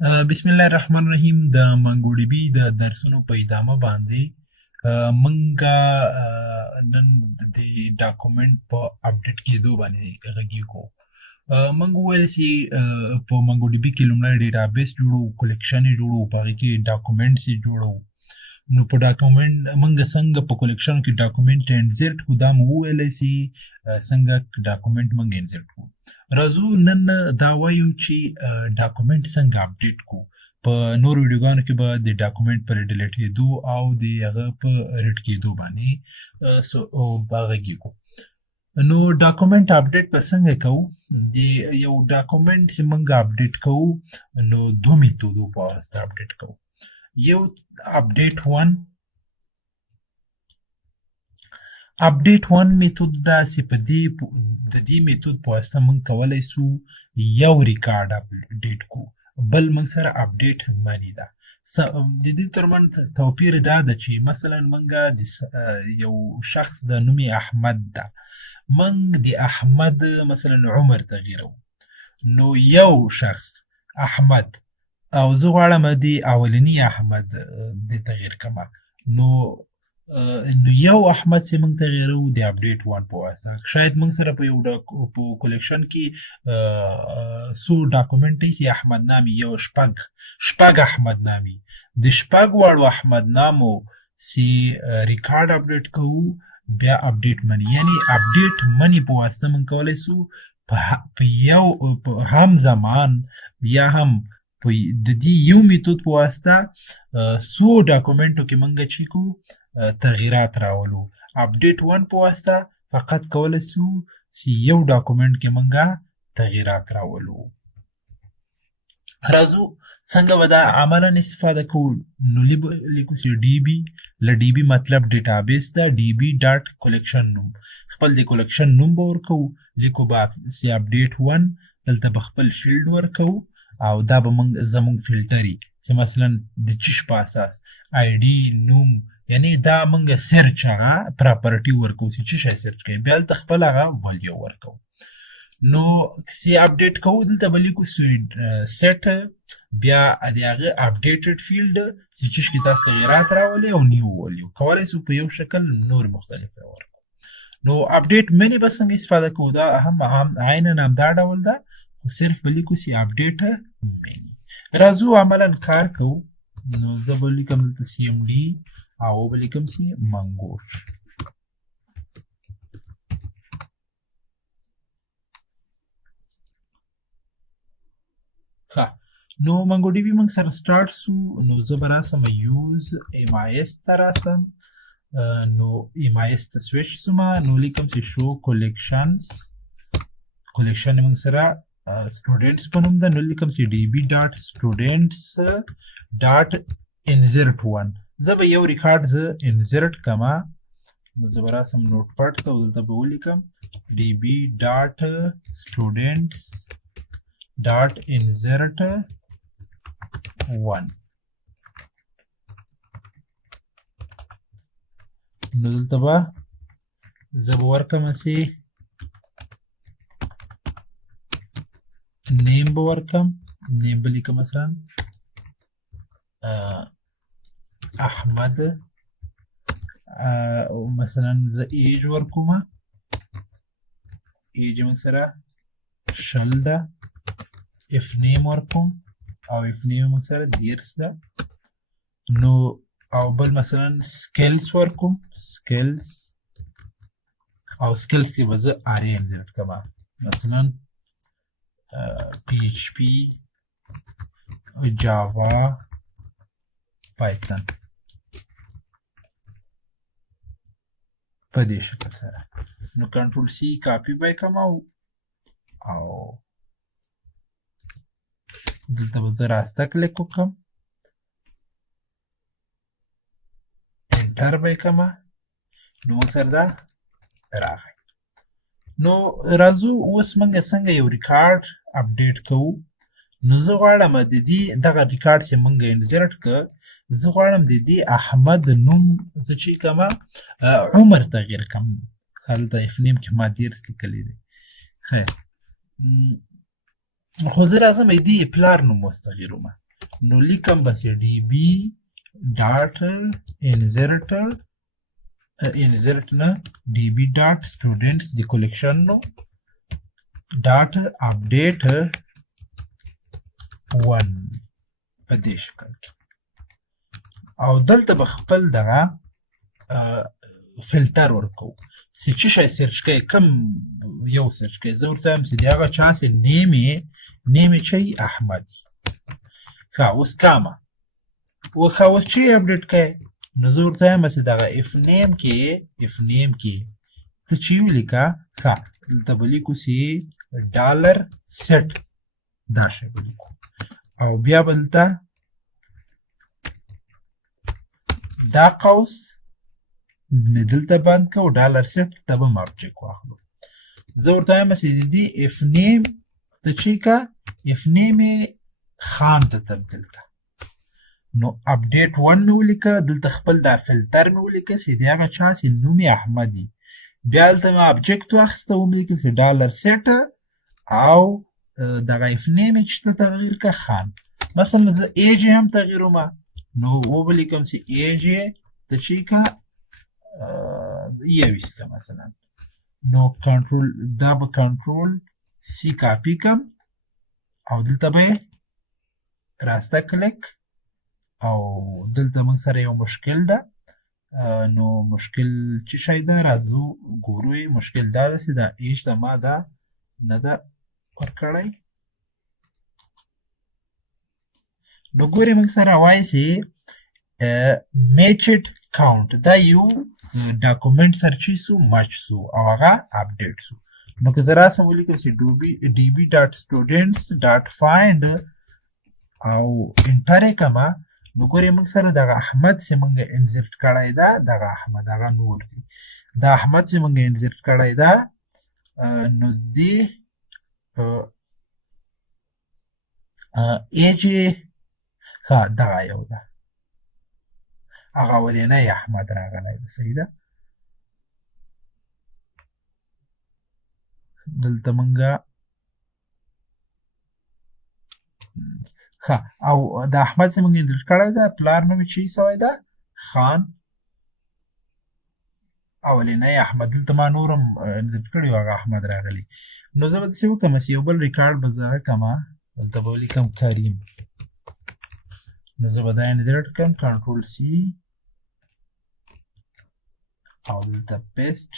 بسم الله الرحمن الرحیم د منګوډیبي د درسونو په ادامه باندې منګه نن د ډاکومنت په اپډیټ کېدو باندې غږیږو. منګ وویل چې په منګوډیبي کې لومړی ډیټابیس جوړو، کلیکشن یې جوړو، په هغې کې ډاکومنټس یې جوړو. نو په ډاکومنټ منګه څنګه په کلیکشن کې ډاکومنټ انزرټ کړو دا مو وویلی چې څنګه ډاکومنټ منګه انزرټ کړو. راځو نن دا وایو چې ډاکومنټ څنګه اپډیټ کړو. په نور ویډیوګانو کې به د ډاکومنټ پر ډیلیټ کېدو او د هغه په ریډ کېدو باندې غږیږو. نو ډاکومنټ اپډیټ به څنګه کوو؟ د یو ډاکومنټ چې موږ اپډیټ کوو نو دوه میتودو په واسطه اپډیټ کوو. یو اپډیټ 1 میتود دا چې په د دې میتود په واسطه موږ کولی شو یو ریکارډ اپډیټ کړو، بل موږ سره اپډیټ معنی ده. د دې ترمنځ توپیر دا ده چې مثلا موږ یو شخص د نوم احمد ده، موږ د احمد مثلا عمر تغییرو. نو یو شخص احمد او زه غواړم د اولني احمد د تغییر کړم، نو یو احمد چې موږ تغییرو د اپډیټ 1 په واسطه. شاید موږ سره په یو په کلیکشن کې څو ډاکومنټ دی چې احمد نامي یو شپږ احمد نامي، د شپږ واړو احمد نامو چې ریکارډ اپډیټ کوو بیا اپډیټ منی، یعنی اپډیټ منی په واسطه موږ کولی شو په یو هم زمان یا هم د دې یو میتود په واسطه څو ډاکومنټو کې موږ چې کو تغییرات راولو. اپډیټ 1 په واسطه فقط کولی شو چې یو ډاکومنټ کې موږ تغییرات راولو. راځو څنګه به دا عملا استفاده کوو. نو لیکو چې ډي بي، له ډي بي مطلب ډیټابیس ده، ډي بي ډاټ کلیکشن نوم، خپل د کلیکشن نوم به ورکوو. لیکو به چې اپډیټ 1 دلته به خپل فیلډ ورکوو او دا به زموږ فلټري چې مثلا د چیش په اساس آی ډي نوم، یعنی دا موږ سرچ هغه پراپرټي ورکوو چې څه شی سرچ کوي، بیا هلته خپل هغه ولیو ورکوو. نو چې اپډیټ کوو دلته به لیکو سیټ، بیا د هغه اپډیټډ فیلډ چې چیش کې تاسو تغییرات راولي او نیو ولیو کولی شو په یو شکل نور مختلف ورکوو. نو اپډیټ منی به څنګه استفاده کوو دا هم عینا همدا ډول ده، خو صرف به لیکو چې اپډیټ منی. راځو عملا کار کوو. نو زه به لیکم دلته سی ام ډي او به لیکم چې منګوش. ښه، نو منګوډیبي موږ سره سټارټ سو. نو زه به راسم یوز ام آی اس ته راسم. نو ام آی اس ته سویچ سومه، نو لیکم چې شو کلیکشنز، کلیکشن موږ سره سټوډنټس په نوم ده، نو لیکم چې ډي بي ډاټ سټوډنټس ډاټ انزرټ 1. زه به یو ریکارډ زه انزرټ کما، نو زه به راسم نوټ پاډ ته، دلته به ولیکم ډي بي ډاټ سټوډنټس ډاټ انزرټ 1. نو دلته به زه به ورکم چې نیم به ورکم، نیم به لیکم مثلا احمد، مثلا زه ایج ورکوم، ایج موږ سره شل ده، اف نیم ورکوم او اف نیم موږ سره 10 ده. نو او بل مثلا سکلز ورکوم، سکلز او سکلز کې به زه ارې انزرټ کړم، مثلا پی ایچ پی، جاوا، پایتن په دې شکل سره. نو کنټرول سی کاپی به کوم او دلته به زه راسته کلیک وکړم، انټر به کوم، نو موږ سره دا راغی. نو راځو اوس موږ څنګه یو ریکارډ اپډیټ کوو. نو زه غواړم د دې دغه ریکارډ چې موږ انزرټ کړ، زه غواړم د دې احمد نوم زه چې کومه عمر تغییر کړم. هلته اف نیم کې ما 10 لیکلی دی. خیر، خو زه راځم د دې پلار نوم اوس تغییرومه. نو لیکم بس ډي بي ډاټ انزرټ نه ډي بي ډاټ سټوډنټس د کلیکشن نو ډاټ اپډیټ 1 په دې شکل کې او دلته به خپل دغه فلټر ورکو چې څه شی سرچ کوي کوم یو سرچ کوي زه ورته وایم چې د هغه چا چې نیم یې چې احمد ښه اوس کامه ښه اوس چې اپډیټ کوي نو زه ورته وایم چې دغه اف نیم کې ته چې ولیکه ښه دلته به لیکو چې ډالر سیټ دا شی به لیکو او بیا به دلته دا قوس مې دلته بند که او ډالر سیټ ته به مارچک واخلو زه ورته وایم چې د دې اف نیم ته چې که اف نیم یې خان ته تبدیل که نو اپډیټ 1 مې ولیکه دلته خپل دا فلټر مې ولیکه چې د هغه چا چې نوم یې احمد وي بیا دلته مې ابجکټ واخیسته ومې لیکم چې ډالر سیټ او دغه اف نیم یې چې ته تغییر که خان مثلا زه ایج یې هم تغییر ومه نو وبه لیکم چې ایج یې ته چې که 21 مثلا نو کنټرول دا به کنټرول سی کاپی کم او دلته به راسته کلیک او دلته موږ سره یو مشکل ده نو مشکل چې شی ده راځو ګورو مشکل دا ده چې دا ایج ده ما دا نه ده ورکړی نو ګورې موږ سره وایي چې میچډ کاونټ دا یو ډاکومنټ سرچی سو مچ سو او هغه اپډیټ سو نو که زه راسم ولیکم چې ډي بي ډاټ سټوډنټس ډاټ فایند او انټر یې کړمه نو ګورې موږ سره دغه احمد چې موږ انزرټ کړی ده دغه احمد هغه نور دی دا احمد چې موږ انزرټ کړی ده نو دې ایج یې ښه دغه یو ده هغه اولینی احمد راغلی ده صحیح ده دلته مونږه ښه او د احمد چې مونږ انټر کړی ده پلار نوم یې چې سوی ده خان اولینی احمد دلته ما نور هم انټر کړی و هغه احمد راغلی نو زه به داسې وکړم چې یو بل ریکارډ به زه کړمه دلته به ولیکم کریم نو زه به دا انټر کړم کنټرول سی او دلته پیسټ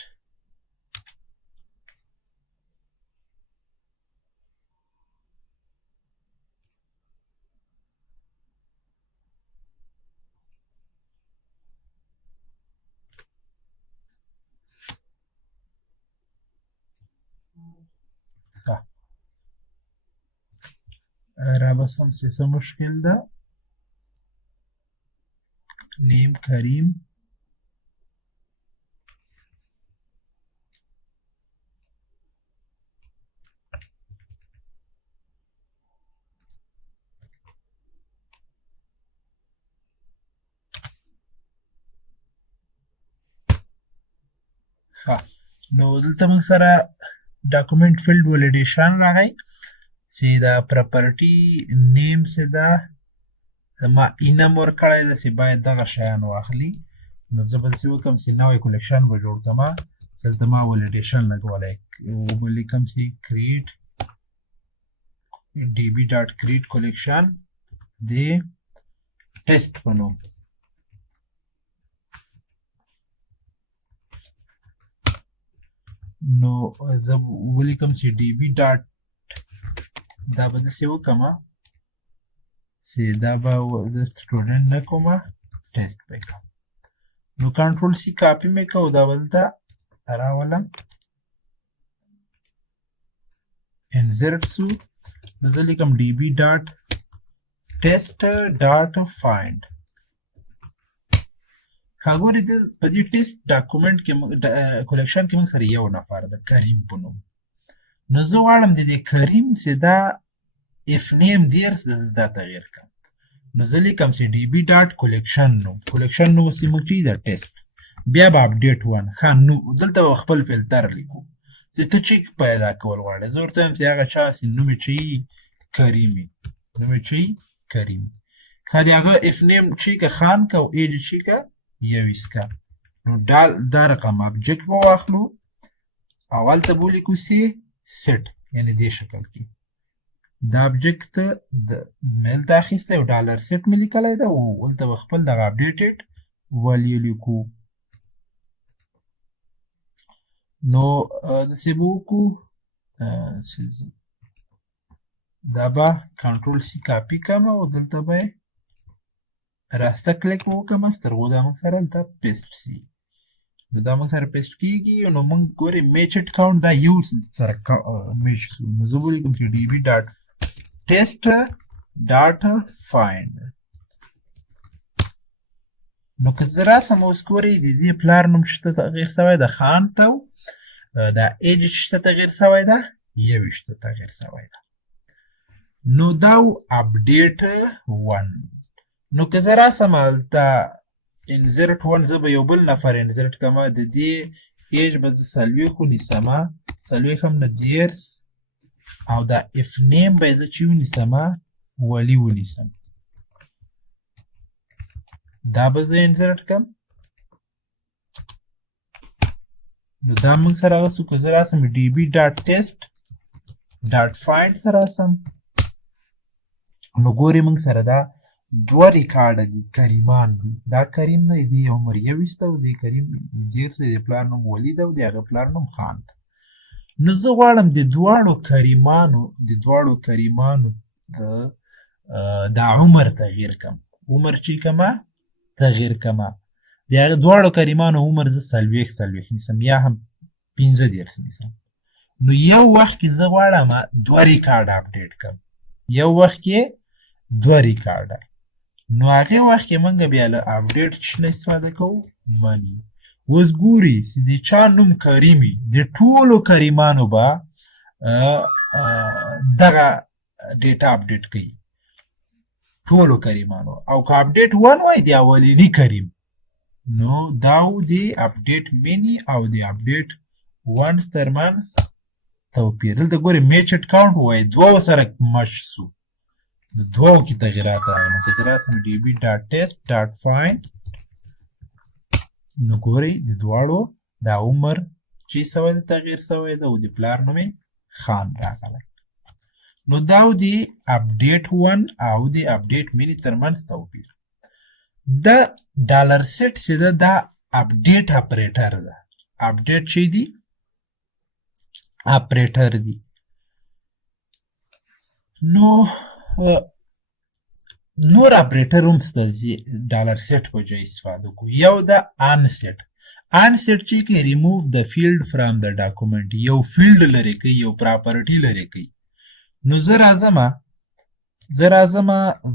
رابستم چې څه مشکل ده نیم کریم نو دلته موږ سره ډاکومنټ فیلډ ولیډیشن راغی چې دا پراپرټي نیم چې ده ما اینم ورکړی ده چې باید دغه شیان واخلي نو زه به داسې وکړم چې نوی کلیکشن به جوړ کړم دلته ما ولیډیشن لګولی وبه لیکم چې کریټ ډي بي ډاټ کریټ کلیکشن د ټیسټ په نوم نو زه ولیکم چې ډي بي ډاټ دا به داسې وکړم چې دا به زه سټوډنټ نه کومه ټیسټ به یې کړم نو کنټرول سی کاپي مې کړه او دا به دلته راولم انزرټ سو نو زه لیکم ډي بي ډاټ ټیسټ ډاټ فایند ښاګورې په دې ټیسټ ډاکومنټ کې کلیکشن کې موږ سره یو نفر ده کریم په نوم نو زه غواړم د دې کریم چې دا اف نیم دېرس دا تغییر کړم نو زه لیکم چې ډي بي ډاټ کلیکشن نوم چې موږ چې دا ټیسټ بیا به اپډیټ 1 ښه نو دلته به خپل فلټر لیکو چې ته چې پیدا کول غواړې زه ورته وایم چې هغه چا چې نوم یې چې کریم وي نوم یې چې کریم ښه د هغه اف نیم چې که خان که او ایج چې که 21 که نو دا رقم ابجکټ به واخلو او هلته به ولیکو سي سیټ یعنې دې شکل کې دا ابجکټ مې هلته اخیستی او ډالر سیټ مې لیکلی ده او هلته به خپل دغه اپډیټډ والیو لیکو نو داسې به وکړو دا به کنټرول سی کاپي کړم او دلته به یې راسته کلیک وکړم تر هغو دا موږ سره هلته پیسټ سي نو دا موږ سره پیسټ کېږي نو موږ ګورې میچډ کاونټ دا یو سره میچ شو نو زه به ولیکم چې ډي بي ډاټ ټیسټ ډاټ فایند نو که زه راسم اوس ګورئ د دې پلار نوم چې ته تغیر سوی ده خان ته دا ایج چې ته تغیر سوی ده 21 ته تغیر سوی ده نو دا اپډیټ 1 نو که زه راسم هلته انزرټ 1 زه به یو بل نفر انزرټ کړمه د دې ایج به زه 40 ونیسمه 40 هم نه 10 او دا اف نیم به یې زه چې ونیسمه ولي ونیسم دا به زه انزرټ کړم نو دا موږ سره هغه څو که زه راسم ډي بي ډاټ ټیسټ ډاټ فایند سره راسم نو ګورې موږ سره دا دوه ریکارډه دي کریمان دي دا کریم دی د عمر 21 ده او د کریم 10 د پلار نوم ولید او د هغه پلار نوم خان ده نو زه غواړم د دواړو کریمانو دا عمر تغییر کم عمر چې کمه تغییر کمه د هغه دواړو کریمانو عمر زه 40 نیسم یا هم 15 نیسم نو یو وخت کې زه غواړم دوه ریکارډ اپډیټ کم یو وخت کې دوه ریکارډه نو هغې وخت کې موږ بیا له اپډیټ چې نه استفاده کوو مني اوس ګوري چې د چا نوم کریم وي د ټولو کریمانو به دغه ډیټا اپډیټ کوي ټولو کریمانو او که اپډیټ 1 وای د اولیني کریم نو دا د اپډیټ مینی او د اپډیټ 1 ترمنځ توپیر دلته ګورې میچډ کاونټ وای دوه سره مش سو د دوو کې تغیرات راغلي نو که زه راسم ډي بي ډاټ ټیسټ ډاټ فایند نو ګورئ د دواړو دا عمر چې سوی ده تغیر سوی ده او د پلار نوم یې خان راغلی نو دا د اپډیټ 1 او د اپډیټ مینی ترمنځ توپیر دا ډالر سیټ چې ده دا اپډیټ اپریټر ده اپډیټ چې دی اپریټر دی نو نور اپریټر هم شته چې ډالر سیټ په جای استفاده کوو یو ده ان سیټ چې کې ریموو د فیلډ فرام د ډاکومنټ یو فیلډ لرې کوي یو پراپرټي لرې کوي نو زه راځم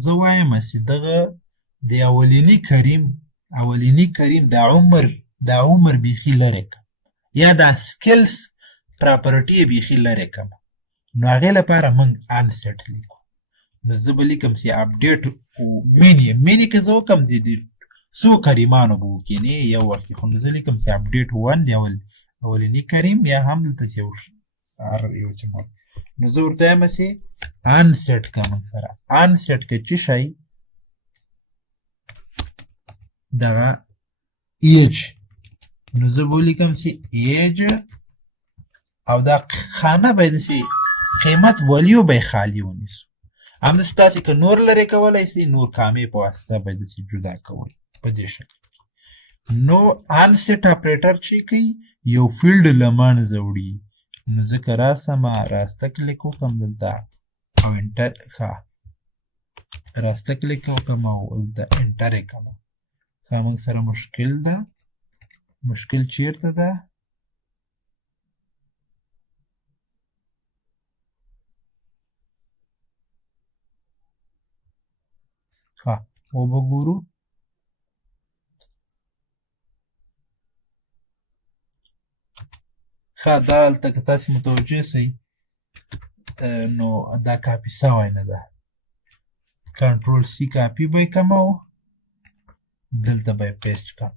زه وایم چې دغه د اولیني کریم دا عمر بیخي لرې کړم یا دا سکلز پراپرټي بیخي لرې کړم نو هغې لپاره موږ ان سیټ لیکو نو زه به لیکم چې اپډیټ مینی که زه وکړم د څو کریمانو به وکړي یو وخت کې خو نو زه لیکم چې اپډیټ 1 د اولیني کریم یا هم دلته چې یو څه نو زه ورته وایم چې ان سیټ کړم سره ان سیټ که څه شی دغه ایج نو زه به ولیکم چې ایج او دا خانه باید چې قیمت ولیو به یې خالي ونیسو همداسې تاسې که نور لرې کولی سئ نور کامې په واسطه به یې داسې جدا کوئ په دې شکل نو ان سیټ اپریټر چې کوي یو فیلډ له منځه وړي نو زه که راسم راسته کلیک وکړم دلته او انټر راسته کلیک وکړم او دلته انټر یې کړم ښه موږ سره مشکل ده مشکل چیرته ده وبګورو ښه دا هلته که تاسې متوجه سئ نو دا کاپي سوی نه ده کنټرول سی کاپي به یې کموو دلته به یې پیسټ کړم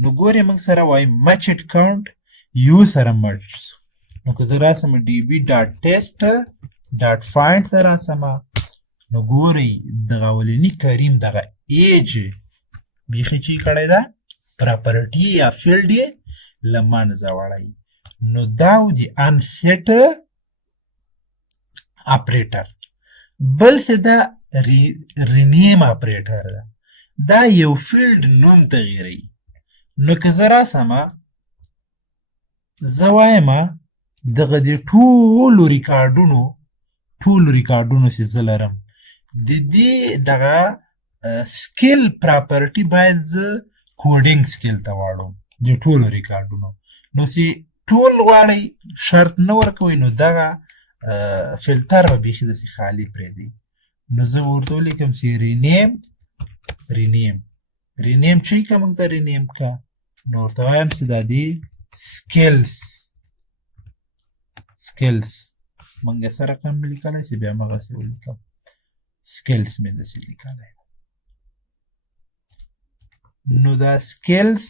نو ګورې موږ سره وایي مچډ کاونټ یو سره مرج سو نو که زه راسم ډي بي ډاټ ټیسټ ډاټ فایند ته راسم نو ګورئ دغه اولني کریم دغه ایج بیخي چې کړی ده پراپرټي یا فیلډ یې له منځه وړی نو دا و د انسیټ اپریټر بل څه ده رینیم اپریټر ده دا یو فیلډ نوم تغییروي نو که زه راسمه زه وایمه دغه د ټولو ریکارډونو چې زه لرم د دې دغه سکیل پراپرټي باید زه کوډینګ سکیل ته واړوم د ټولو ریکارډونو نو چې ټول غواړئ شرط نه ورکوئ نو دغه فلټر به بیخي داسې خالي پرېږدي نو زه به ورته ولیکم چې رینیم چې که موږ ته رینیم که نو ورته وایم چې دا دی سکیلز موږ یې څه رقم مې لیکلی چې بیا همغسې ولیکم سکیلز مې داسې لیکلی نو دا سکیلز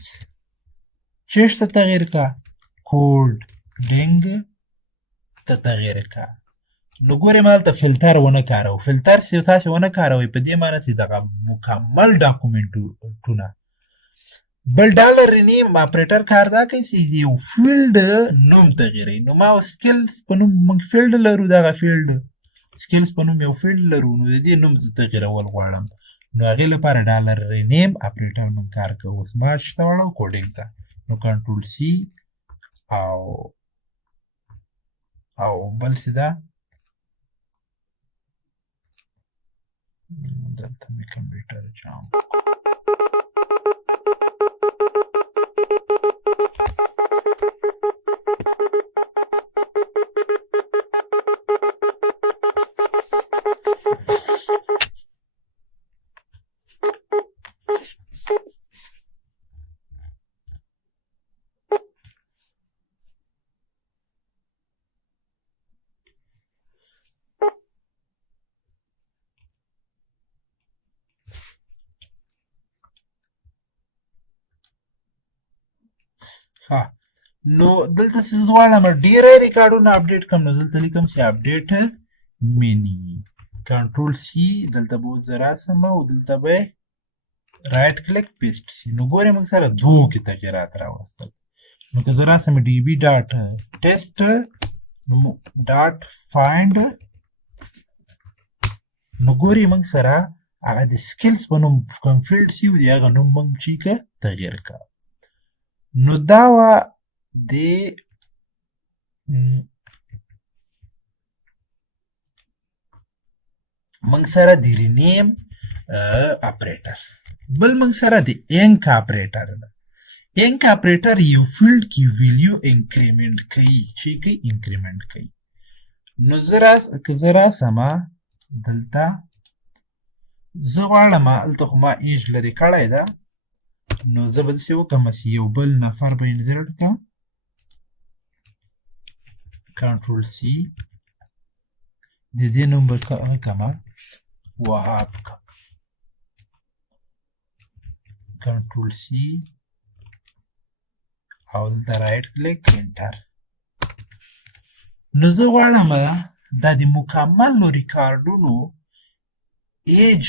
چیش ته تغییر که کوډینګ ته تغییر که نو ګورې ما هلته فلټر ونه کاروو فلټر چې تاسې ونه کاروئ په دې معنی چې دغه مکمل ډاکومنټونه بل ډالر رینیم اپریټر کار دا کوي چې د یو فیلډ نوم تغییروي نو ما سکیلز په نوم موږ فیلډ لرو دغه فیلډ سکیلز په نوم یو فیلډ لرو نو د دې نوم زه تغییرول غواړم نو هغې لپاره ډالر رینیم اپریټر موږ کار کوو اوس ما چې ته واړو کوډینګ ته نو کنټرول سی او بل څه ده دلته مې کمپیوټر جام نو دلته چې زه غواړم ډېری ریکارډونه اپډیټ کړم نو دلته لیکم چې اپډیټ منی کنټرول سی دلته به زه راسم او دلته به رایټ کلیک پیسټ سي نو ګورئ موږ سره دوو کې تغییرات راوستل نو که زه راسم ډي بي ډاټ ټیسټ ډاټ فایند نو ګورئ موږ سره هغه د سکیلز په نوم کوم فیلډ سي و د هغه نوم موږ چې که تغییر کړه نو دا وه د موږ سره د رینیم اپریټر بل موږ سره د انک اپریټر ده انک اپریټر یو فیلډ کې ویلیو انکریمنټ کوي چې کوي انکریمنټ کوي نو که زه راسمه دلته زه غواړم هلته خو ما ایج لرې کړی ده نو زه به داسې وکړم چې یو بل نفر به انزرټ کړم کنټرول سی د دې نوم به وکړم وهاب کنټرول سی او دلته رایټ کلیک انټر نو زه غواړم دا د مکملو ریکارډونو ایج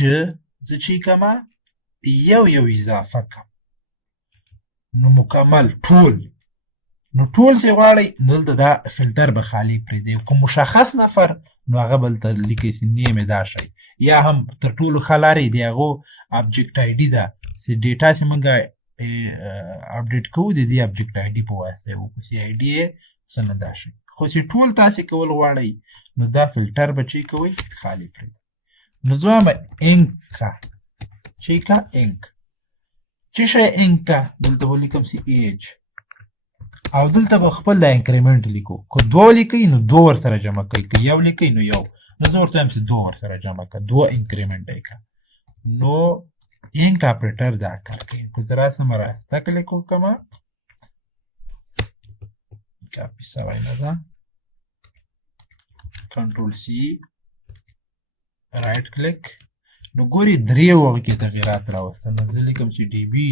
زه چې کومه یو اضافه کړم نو مکمل ټول نو ټول چې غواړئ نو دلته دا فلټر به خالي پرېږدئ کوم مشخص نفر نو هغه به دلته لیکئ چې نیم یې دا شی یا هم تر ټولو ښه لارې د هغو ابجکټ آی ډي ده چې ډیټا چې موږ اپډیټ کوو د دې ابجکټ آی ډي په واسطه یې وکړو چې آی ډي یې څنګه دا شی خو چې ټول تاسې کول غواړئ نو دا فلټر به چې کوئ خالي پرېږدئ نو زه وایم انکه چې که انک چې شی انکه دلته به لیکم چې ایج او دلته به خپل دا انکریمنټ لیکو که دوه لیکئ نو دوه ورسره جمع کوئ که یو لیکئ نو یو نو زه ورته وایم چې دوه ورسره جمع کړه دوه انکریمنټ یې کړه نو انک اپریټر دا کار کوي که زه راسم راسته کلیک وکړم کاپي سوی نه ده کنټرول سی رایټ کلیک نو ګورئ درې هغه کې تغییرات راوستل نو زه لیکم چې ډي بي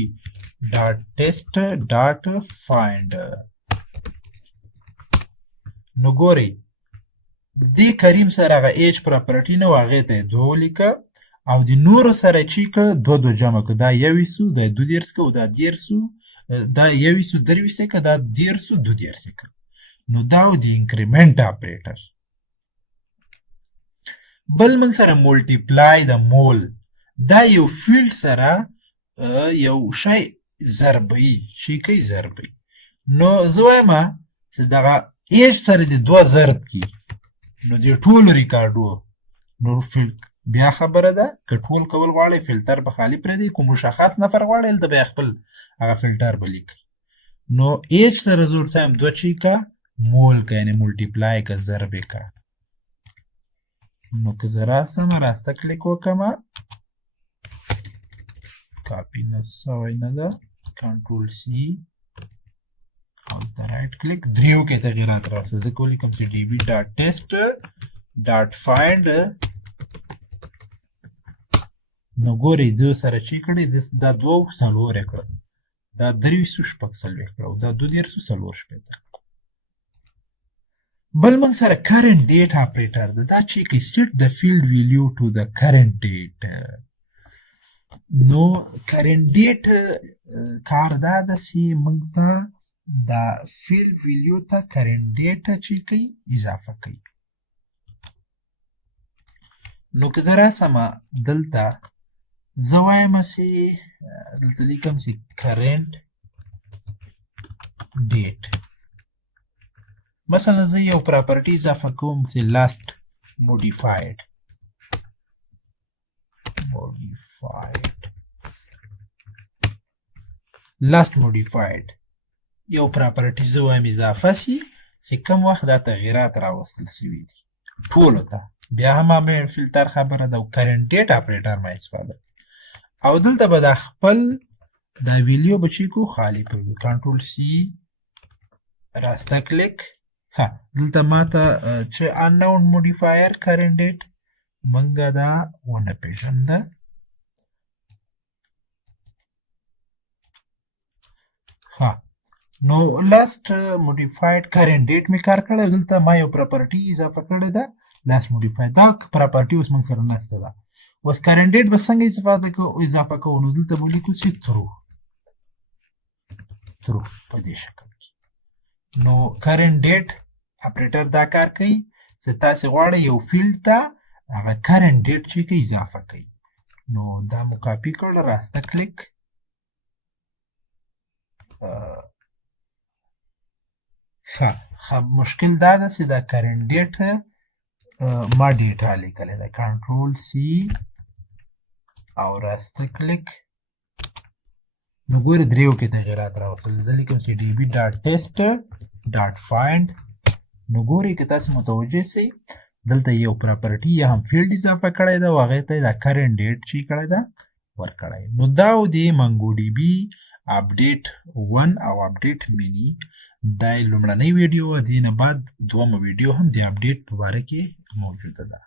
ډاټ ټیسټ ډاټ فایند نو ګورئ دې کریم سره هغه ایج پراپرټي نه و هغې ته یې 2 ولیکه او د نورو سره چې که 2 جمع کړو دا 21 سو دا 22 که او دا 13 سو دا 21 23 که دا 13 22 که نو دا و د انکریمنټ اپریټر بل موږ سره مولټیپلای د مول دا یو فیلډ سره یو شی ضربوي شي کوي ضربوي نو زه وایم چې دغه ایج سره د 2 ضرب کړي نو د ټولو ریکارډو نو بیا خبره ده که ټول کول غواړئ فلټر به خالي پرېږدئ که مشخص نفر غواړئ هلته به خپل هغه فلټر به لیکئ نو ایج سره زه ورته وایم 2 چې که مول که یعنې مولټیپلای که ضرب یې که نو که زه راستم راسته کلیک وکړم کاپي نه سوی نه ده کنټرول سی هلته رایټ کلیک دریو کې تغیرات راسه زه که ولیکم چې ډي بي ډاټ ټیسټ ډاټ فایند نو ګورئ دو سره چې کړی دا 2 څلور یې کړه دا 23 شپږ څلوېښت کړه او دا 22 څلور شپېته بل موږ سره کرنټ ډیټ اپریټر ده دا چې کوي سیټ د فیلډ ویلیو ټو د کرنټ ډیټ نو کرنټ ډیټ کار دا ده چې موږ ته دا فیلډ ویلیو ته کرنټ ډیټ چې کوي اضافه کوي نو که زه راسم دلته زه وایم چې دلته لیکم چې کرنټ ډیټ مثلا زه یو پراپرټي اضافه کوم چې لاست موډیفاید لاست موډیفاید یو پراپرټي زه وایم اضافه سي چې کوم وخت دا تغییرات راوستل سوي دي ټولو ته بیا هم فلټر خبره ده او کرنټ ډیټ اپریټر ما استفاده او دلته به دا خپل دا ویلیو به چې کو خالي پرېږدو کنټرول سی راسته کلیک ها دلته ماته چې اننون موډیفایر کرنټ ډیټ منګه دا ونه پېژنده ها نو لاست موډیفاید کرنټ ډیټ مې کار کړی دلته ما یو پراپرټي اضافه کړې ده لاست موډیفاید دا پراپرټي اوس موږ سره نشته ده اوس کرنټ ډیټ به څنګه اضافه کوو نو دلته به لیکو چې ترو په دې شکل کې نو کرنټ ډیټ اپریټر دا کار کوي چې تاسې غواړئ یو فیلډ ته هغه کرنټ ډیټ چې کوي اضافه کوي نو دا مو کاپي کړ راسته کلیک مشکل دا ده چې دا کرنټ ډیټ ما ډیټا لیکلی ده کنټرول سی او راسته کلیک نو ګوره دریو کې تغیرات راوستل زه لیکم چې ډي بي ډاټ ټیسټ ډاټ فایند نو ګورئ که تاسې متوجه سئ دلته یو پراپرټي یا هم فیلډ اضافه کړی ده او هغې ته یې دا کرنټ ډیټ چې کړی ده ورکړی نو دا و د منګو ډي بي اپډیټ 1 او اپډیټ مینی دا لومړنۍ ویډیو و دې نه بعد دومه ویډیو هم د اپډیټ په باره کې موجوده ده